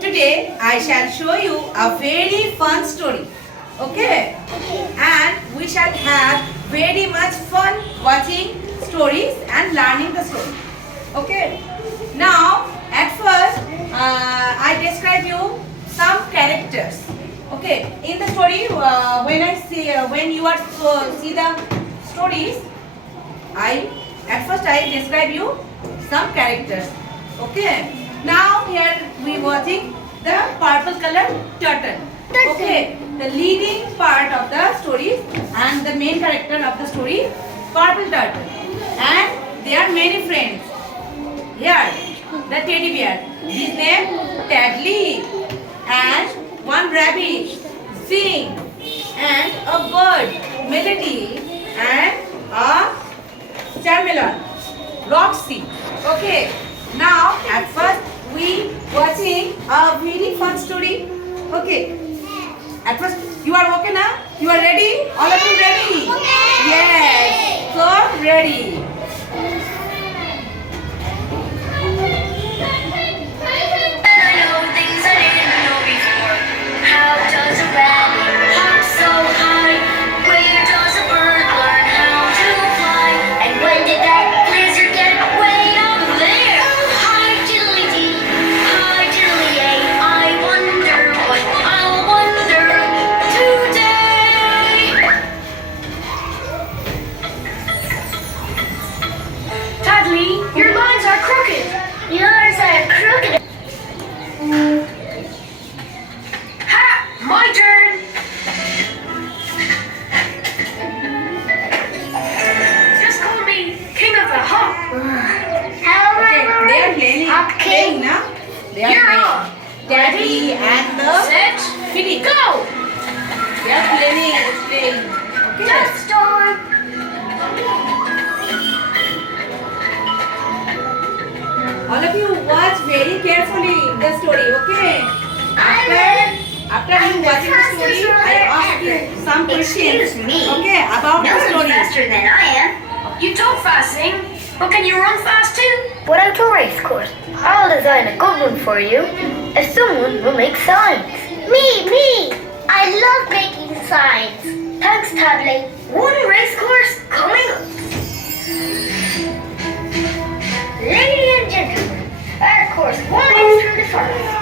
Today I shall show you a very fun story. Okay? And we shall have very much fun watching stories and learning the story. Okay? Now, at first, I describe you some characters. Okay? In the story, when you are see the stories, I describe you some characters. Okay? Now here we watching the purple color turtle. Okay, the leading part of the story and the main character of the story, purple turtle, and there are many friends. Here, the teddy bear. His name Tadley, and one rabbit, Sing, and a bird, Melody, and a Charmelon, Roxy. Okay. Now, at first, we watching a very fun story. Okay. At first, you are okay now? You are ready? All of you ready? Okay. Yes. So ready. I know things I didn't know before. How does a rabbit hop so high? Where does a bird learn how to fly? And when did that lizard get way up there? Hi diddly dee, hi diddly yay. I wonder what I'll wonder today. Dudley, your lines are crooked. Yours are crooked. Ha! My turn! Just call me King of the Hop. How Okay. They are playing now. They are You're playing. on. Daddy and the Set, kitty. go! They are playing. Okay. Dust storm. All of you watch very carefully the story, okay? After you watching the story, I ask you some questions, Excuse me. okay, about No the one's story. faster than I am. You talk fast, Sing. But can you run fast too? What out a race course? I'll design a good one for you. If someone will make signs. Me! I love making signs. Thanks, Tadley. One race course coming up. Ladies and gentlemen, our course winds through the forest.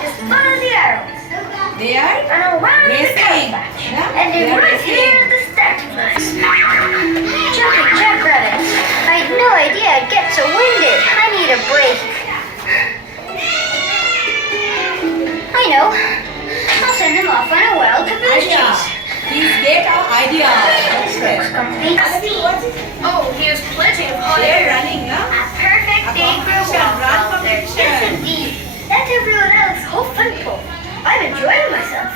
Just follow the arrows They are and around the racing. calabash. Yeah, And they then are right here racing. at the starting line. Jumping jackrabbits. I had no idea I'd get so winded. I need a break. I know. I'll send them off on a wild to boost Idea. chase. Please get our idea. Okay. Complete All of you speed. watching? Oh, here's plenty of hot They are air. running, A huh? perfect A day for a competition, walk run out there. competition. Yes, indeed. Let everyone else hope and pull. I'm enjoying myself.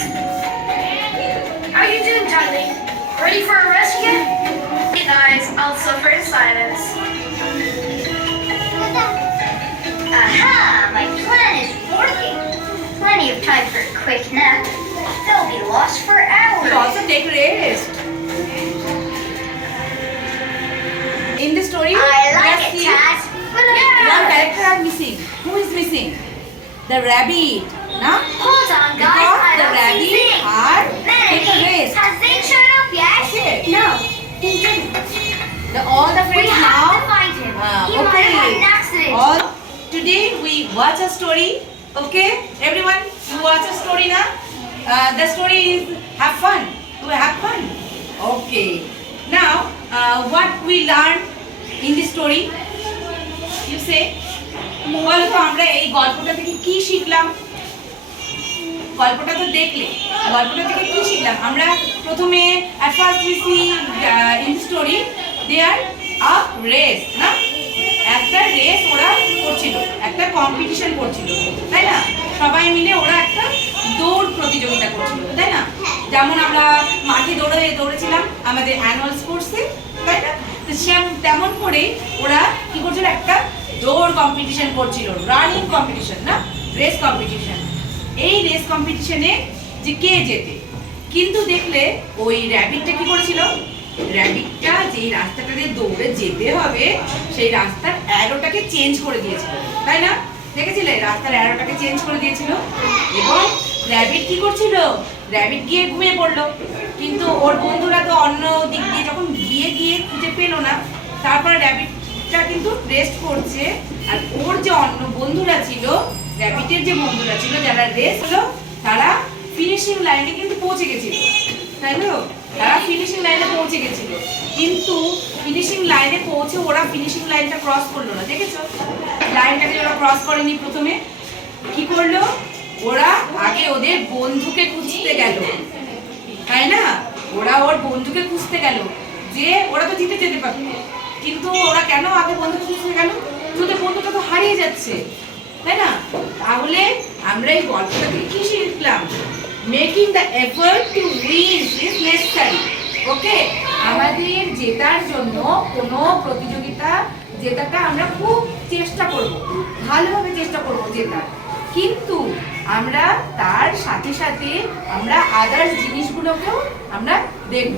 How you doing, Dudley? Ready for a rest yet? Hey guys, I'll suffer in silence. Aha! My plan is working. Plenty of time for a quick nap. They'll be lost for hours. You also take rest. In the story, I like we it, have Tad. seen Yeah. one character are missing. Who is missing? The rabbit. Now, Hold on, guys. because I the don't see rabbit Zing. are take a rest. Has Zing showed up yet? Okay. No, he didn't. All the We friends have to now. find him. He might have had an accident. All today we watch a story. Okay, everyone, you watch a story now. The story is have fun. To have fun. Okay. Now, what we learn in this story? You say, বলো তো আমরা এই গল্পটা থেকে কি শিখলাম? গল্পটা তো দেখলে গল্পটা থেকে কি শিখলাম আমরা প্রথমে at first we see in the story there a race না একটা রেস ওরা করছিল একটা কম্পিটিশন করছিল তাই না সবাই মিলে ওরা একটা দৌড় প্রতিযোগিতা করছিল তাই না যেমন আমরা মাঠে দৌড়েছিলাম আমাদের অ্যানুয়াল স্পোর্টসে তাই না তো তেমন করে ওরা কি করছিল একটা দৌড় কম্পিটিশন করছিল রানিং কম্পিটিশন না রেস কম্পিটিশন এই রেস কম্পিটিশনে যে কে জেতে কিন্তু দেখলে ওই র‍্যাবিটটা কি করেছিল র‍্যাবিটটা যে রাস্তাটা দিয়ে দৌড়ে যেতে হবে সেই রাস্তার অ্যারোটাকে চেঞ্জ করে দিয়েছিল তাই না দেখেছিলে রাস্তার অ্যারোটাকে চেঞ্জ করে দিয়েছিল। এবং র্যাবিট কি করছিল, র্যাবিট গিয়ে ঘুমিয়ে পড়লো, কিন্তু ওর বন্ধুরা তো অন্য দিক দিয়ে যখন গিয়ে গিয়ে খুঁজে পেলো না, তারপরে র্যাবিটটা কিন্তু রেস্ট করছে। আর ওর যে অন্য বন্ধুরা ছিল, র্যাবিটের যে বন্ধুরা ছিল যারা রেস্ট হলো, তারা ফিনিশিং লাইনে কিন্তু পৌঁছে গেছিল, তাই না? তারা ফিনিশিং লাইনে পৌঁছে গেছিল, কিন্তু ফিনিশিং লাইনে পৌঁছে ওরা ফিনিশিং লাইনটা ক্রস করলো না। দেখেছো লাইনটাকে ওরা ক্রস করেনি। প্রথমে কি করলো, ওরা আগে ওদের বন্ধুকে খুঁজতে গেল, তাই না? ওরা ওর বন্ধুকে খুঁজতে গেল, যে ওরা তো জিতে যেতে পারতো, কিন্তু ওরা কেন আগে বন্ধুকে খুঁজতে গেল? ওদের বন্ধুটা তো হারিয়ে যাচ্ছে, তাই না? তাহলে আমরা এই গল্পটা থেকে কি শিখলাম? Making the effort to win is necessary. Okay, আমাদের জেতার জন্য কোনো প্রতিযোগিতা জেতাটা আমরা খুব চেষ্টা করব, ভালোভাবে চেষ্টা করব জেতার, কিন্তু আমরা তার সাথে সাথে আমরা আদার্স জিনিসগুলোকেও আমরা দেখব।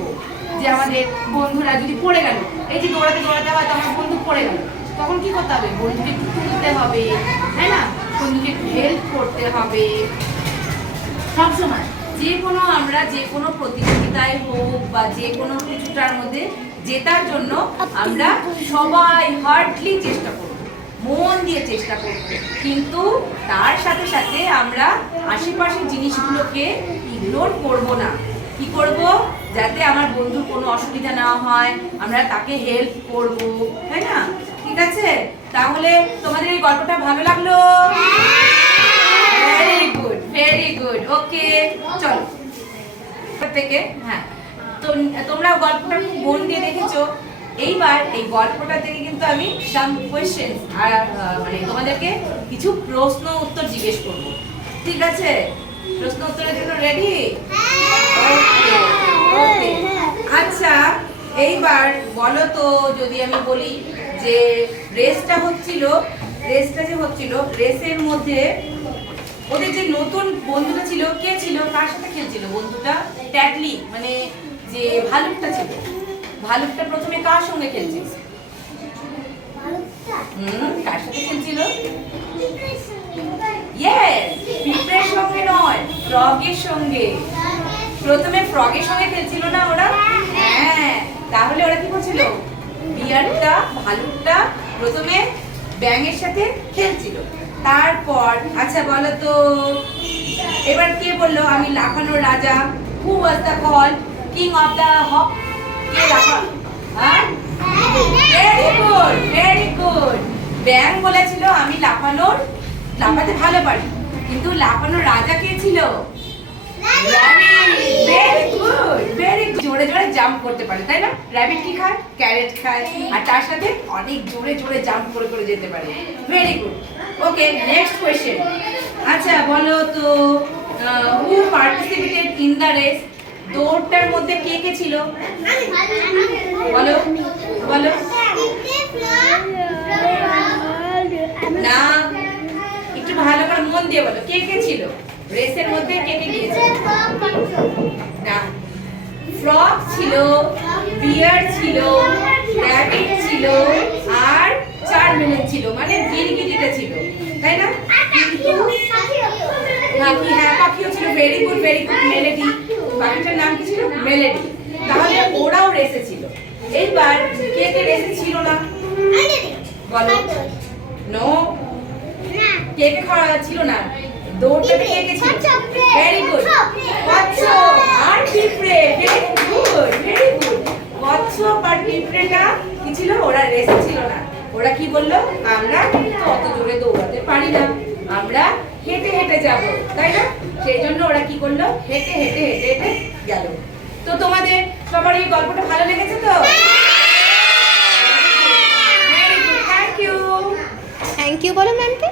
যে আমাদের বন্ধুরা যদি পড়ে গেল, এই যে দৌড়াতে দৌড়াতে হয়তো আমার বন্ধু পড়ে গেল, তখন কি করতে হবে? বন্ধুকে একটু তুলতে হবে, তাই না? বন্ধুকে একটু হেল্প করতে হবে। সবসময় আমরা যে কোনো প্রতিযোগিতায় হোক বা যে কোনো কিছুটার মধ্যে জেতার জন্য আমরা সবাই হার্ডলি চেষ্টা করব, মন দিয়ে চেষ্টা করব, কিন্তু তার সাথে সাথে আমরা আশেপাশের জিনিসগুলোকে ইগনোর করব না। কি করব? যাতে আমার বন্ধুর কোনো অসুবিধা না হয়, আমরা তাকে হেল্প করব, তাই না? ঠিক আছে, তাহলে তোমাদের এই গল্পটা ভালো লাগলো? Very good, very good. Okay, চলো থেকে। হ্যাঁ, তো তোমরা গল্পটা খুব মন দিয়ে দেখেছো। এইবার এই গল্পটা থেকে কিন্তু আমি সাম কোয়েশ্চেনস আর মানে তোমাদেরকে কিছু প্রশ্ন উত্তর জিজ্ঞেস করব, ঠিক আছে? প্রশ্ন উত্তরের জন্য রেডি? ওকে, আচ্ছা এইবার বলো তো, যদি আমি বলি যে রেসটা যে হচ্ছিল রেসের মধ্যে ওদের যে নতুন বন্ধুটা ছিল, কে ছিল? কার সাথে খেলছিল বন্ধুটা? ট্যাগলি মানে যে ভালুকটা ছিল, ভালুকটা প্রথমে কার সঙ্গে খেলছিল? কার সাথে খেলছিল? ইয়েস, পিঁপড়ের সঙ্গে নয়, ফ্রগের সঙ্গে। প্রথমে ফ্রগের সঙ্গে খেলছিল না ওরা? হ্যাঁ, তাহলে ওরা কি করছিল? বিয়ারটা, ভালুকটা প্রথমে ব্যাঙের সাথে খেলছিল। তারপর আচ্ছা বলো তো, এবার কে বললো আমি লাফানোর রাজা? Who was the call king of the hop? কে লাফানো? Very good, very good. ব্যাঙ বলেছিল আমি লাফাতে ভালো পারি, কিন্তু লাফানোর রাজা কে ছিল? Very good, very good. জোরে জোরে জাম্প করতে পারে, তাই না? র‍্যাবিট কি খায়? ক্যারেট খায়, আর তার সাথে অনেক জোরে জোরে জাম্প করে করে যেতে পারে। Very good. Okay, next question. আচ্ছা বলো তো, who participated in the race? দৌড়টার মধ্যে কে কে ছিল? বলো বলো। না, একটু ভালো করে মন দিয়ে বলো, কে কে ছিল রেসের মধ্যে? কে কে গিয়েছিল? না, ফ্রগ ছিল, বিয়ার ছিল, র‍্যাবিট ছিল, আর চারমেলেন ছিল, মানে গিরগিটিটা ছিল, তাই না? কিন্তু পাখিও ছিল। Very good, very good. Melody, পাখিটার নাম কি ছিল? মেলেডি। তাহলে ওরাও রেসে ছিল। এইবার কে কে রেসে ছিল না? বলো। নো, কে কে ছিল না? দৌড়টাতে কে কে ছিল? ভেরি গুড, কচ্ছপ আর পিঁপড়ে। Very good, very good. কচ্ছপ আর পিঁপড়েটা কি ছিল? ওরা রেসে ছিল না। ওরা কি বললো? আমরা অত জোরে দৌড়াতে পারি না, আমরা হেঁটে হেঁটে যাব, তাই না? সেই জন্য ওরা কি করলো? হেঁটে হেঁটে হেঁটে হেঁটে গেল। তো তোমাদের সবার এই গল্পটা ভালো লেগেছে তো? Very good, thank you. Thank you বলো ম্যামকে।